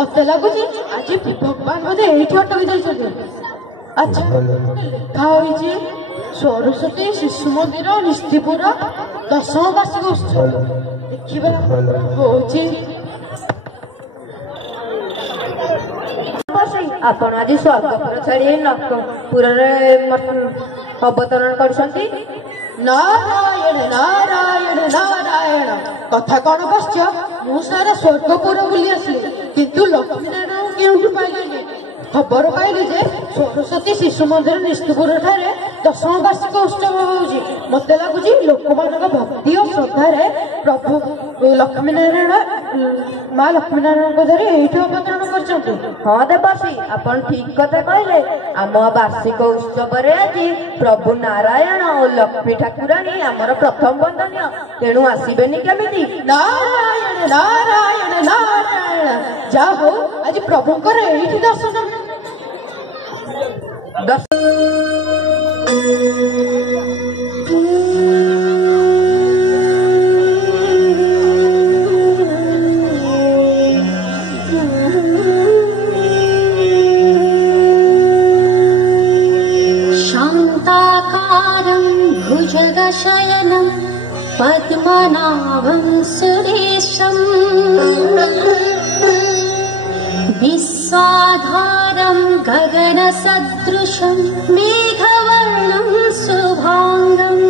मत लगुच आज भगवान बोधे ये अटकी जाइए। अच्छा लिखा सरस्वती शिशु मंदिर निस्तीपुर 10वीं वार्षिक उत्सव देखा आपण आज स्वर्गपुर छाड़ी नकपुर अवतरण कर नारायण नारायण नारायण कथा कौन बस मु सारा स्वर्गपुर बुली आसली किंतु लक्ष्मीनारायण क्यों पाइली खबर पाइली जे सरस्वती शिशु मंदिर निस्तीपुर ठारे 10वीं वार्षिक उत्सव होउची मते लागुची लोक मानक भक्ति और श्रद्धा प्रभु लक्ष्मीनारायण माँ लक्ष्मीनारायण को धरी एठी अवतरण करछन्ते। हाँ देवर्षि आपण ठीक कथा कहले आम वार्षिक उत्सव आज प्रभु नारायण और लक्ष्मी ठाकुराणी आमर प्रथम वंदनीय तेणु आसबेनि केमिति। नारायण नारायण नारायण जा हो आज प्रभुंकर एठी दर्शन शान्ताकारं भुजगशयनं पद्मनाभं सुरेशं विश्वाधारं गगनसदृशं मेघवर्णं शुभांगम्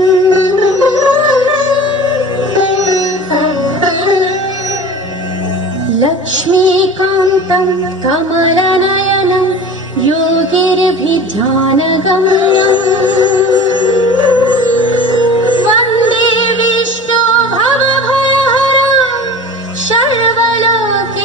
लक्ष्मीकान्तं कमलनयनं योगिर्भिध्यानगम्यम् वन्दे विष्णु भवभयहरं सर्वलोकैकनाथम्।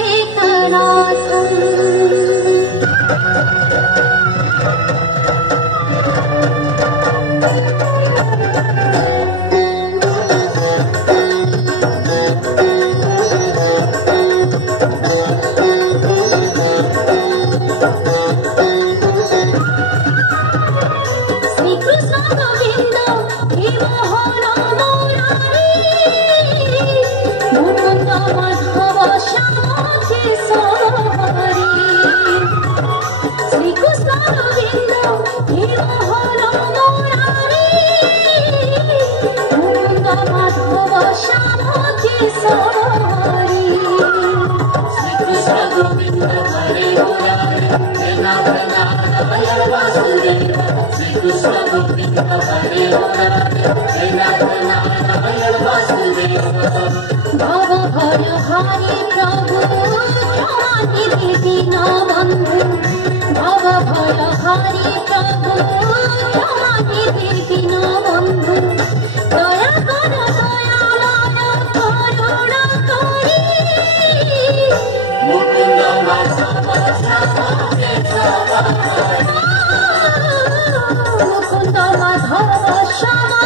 भव भयहारी प्रभु क्षमानिधि दीनबन्धु भव भयहारी प्रभु क्षमानिधि दीनबन्धु दया कर दयालय करुणा करी मुकुन्द माधव श्याम